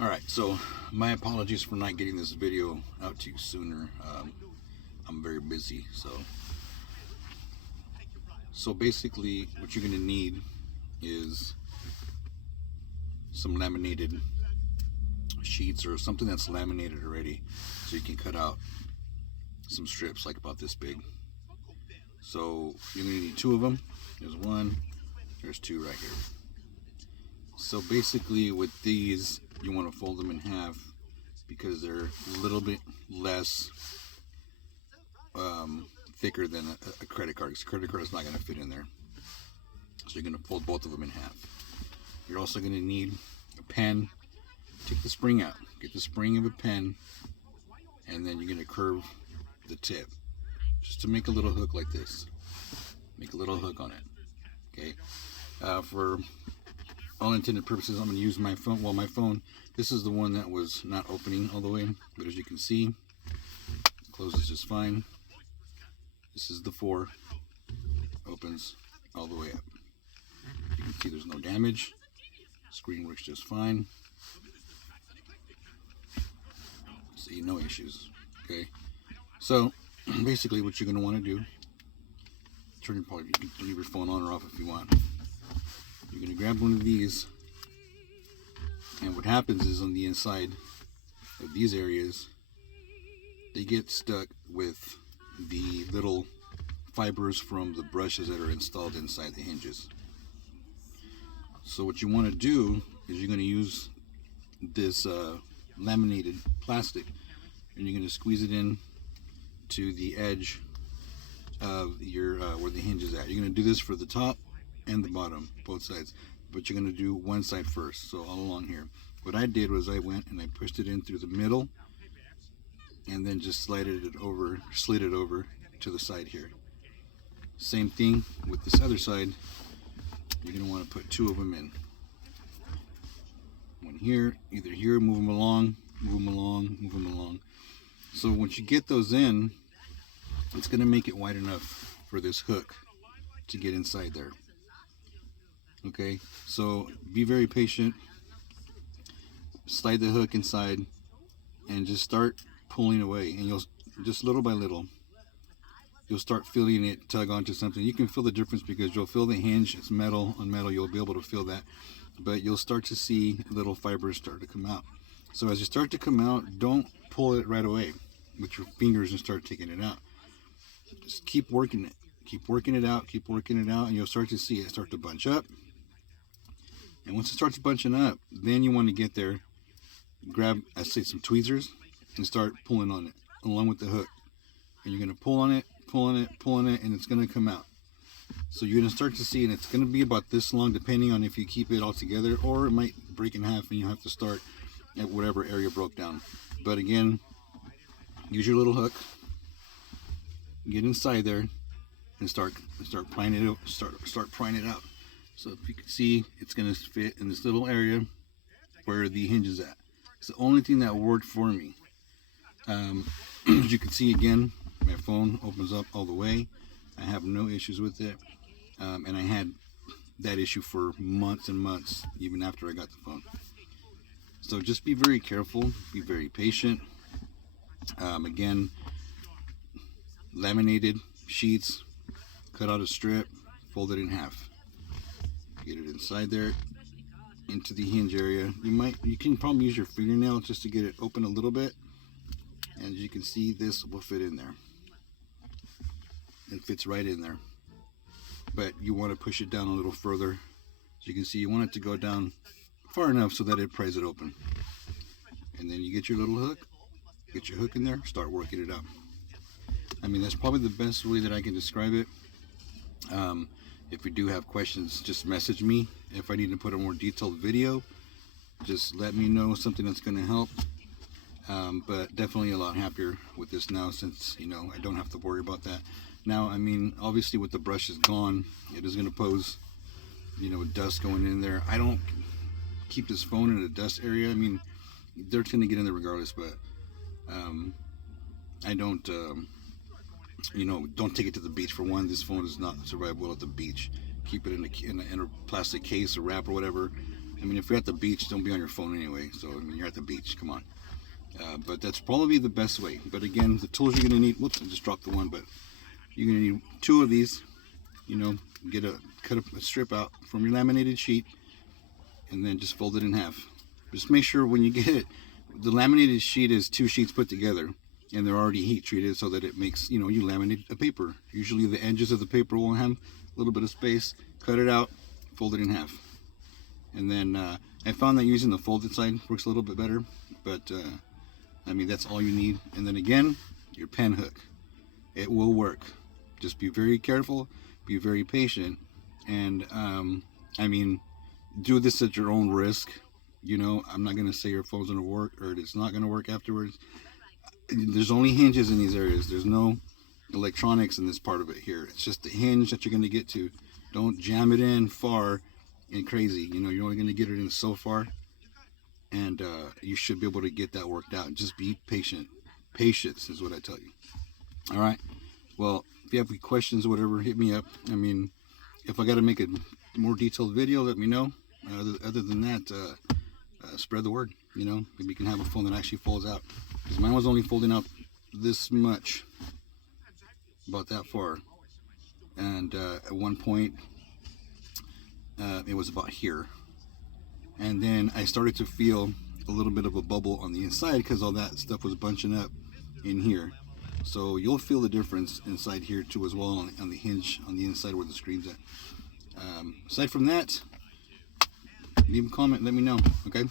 Alright, so my apologies for not getting this video out to you sooner. I'm very busy, so basically what you're going to need is some laminated sheets or something that's laminated already, so you can cut out some strips like about this big. So you're going to need two of them. There's one, there's two right here. So basically with these, you want to fold them in half because they're a little bit less thicker than a credit card, because a credit card is not going to fit in there. So you're going to fold both of them in half. You're also going to need a pen. Take the spring out, get the spring of a pen, and then you're going to curve the tip just to make a little hook like this. Make a little hook on it. Okay. For all intended purposes, I'm going to use my phone. Well, my phone, this is the one that was not opening all the way, but as you can see, it closes just fine. This is the 4, opens all the way up. You can see there's no damage. Screen works just fine. See, no issues. Okay, so basically what you're going to want to do, you can leave your phone on or off if you want. You're going to grab one of these, and what happens is on the inside of these areas, they get stuck with the little fibers from the brushes that are installed inside the hinges. So what you want to do is you're going to use this laminated plastic, and you're going to squeeze it in to the edge of your where the hinge is at. You're going to do this for the top and the bottom, both sides, but you're going to do one side first. So all along here, what I did was I went and I pushed it in through the middle, and then just slid it over to the side here. Same thing with this other side. You're going to want to put 2 of them in. One here, either here, move them along, move them along, move them along. So once you get those in, it's going to make it wide enough for this hook to get inside there. Okay, so be very patient. Slide the hook inside and just start pulling away, and you'll just little by little you'll start feeling it tug onto something. You can feel the difference because you'll feel the hinge. It's metal on metal, you'll be able to feel that, but you'll start to see little fibers start to come out. So as you start to come out, don't pull it right away with your fingers and start taking it out. Just keep working it, keep working it out, keep working it out, and you'll start to see it start to bunch up. And once it starts bunching up, then you want to get there, grab, I say, some tweezers and start pulling on it along with the hook. And you're going to pull on it, pulling it, and it's going to come out. So you're going to start to see, and it's going to be about this long depending on if you keep it all together, or it might break in half and you have to start at whatever area broke down. But again, use your little hook, get inside there, and start prying it out. Start prying it out. So if you can see, it's going to fit in this little area where the hinge is at. It's the only thing that worked for me. As you can see, again, my phone opens up all the way. I have no issues with it, and I had that issue for months and months, even after I got the phone. So just be very careful, be very patient. Again, laminated sheets, cut out a strip, fold it in half, get it inside there into the hinge area. You can probably use your fingernail just to get it open a little bit, and as you can see, this will fit in there. It fits right in there, but you want to push it down a little further. As you can see, you want it to go down far enough so that it pries it open, and then you get your little hook, get your hook in there, start working it out. I mean, that's probably the best way that I can describe it. If you do have questions, just message me. If I need to put a more detailed video, just let me know, something that's going to help. But definitely a lot happier with this now, since I don't have to worry about that. Now, I mean, obviously with the brushes gone, it is going to pose, dust going in there. I don't keep this phone in a dust area. I mean, they're going to get in there regardless, but I don't, don't take it to the beach. For one, this phone does not survive well at the beach. Keep it in a plastic case or wrap or whatever, I mean, if you're at the beach, don't be on your phone anyway. So, I mean, you're at the beach, come on. But that's probably the best way. But again, the tools you're going to need, whoops, I just dropped the one, but you're going to need 2 of these. You know, cut a strip out from your laminated sheet, and then just fold it in half. Just make sure when you get it, the laminated sheet is 2 sheets put together, and they're already heat treated so that it makes, you know, you laminate a paper. Usually the edges of the paper will have a little bit of space. Cut it out, fold it in half. And then I found that using the folded side works a little bit better, but I mean, that's all you need. And then again, your pen hook. It will work. Just be very careful, be very patient, and I mean, do this at your own risk. You know, I'm not going to say your phone's going to work or it's not going to work afterwards. There's only hinges in these areas. There's no electronics in this part of it here. It's just the hinge that you're going to get to. Don't jam it in far and crazy. You know, you're only going to get it in so far, and you should be able to get that worked out. Just be patient. Patience is what I tell you. All right. Well, if you have any questions or whatever, hit me up. I mean, if I got to make a more detailed video, let me know. Other than that, spread the word. You know, maybe you can have a phone that actually folds out. Because mine was only folding out this much, about that far. And at one point, it was about here. And then I started to feel a little bit of a bubble on the inside because all that stuff was bunching up in here. So you'll feel the difference inside here too as well on the hinge on the inside where the screen's at. Aside from that, leave a comment, let me know, okay?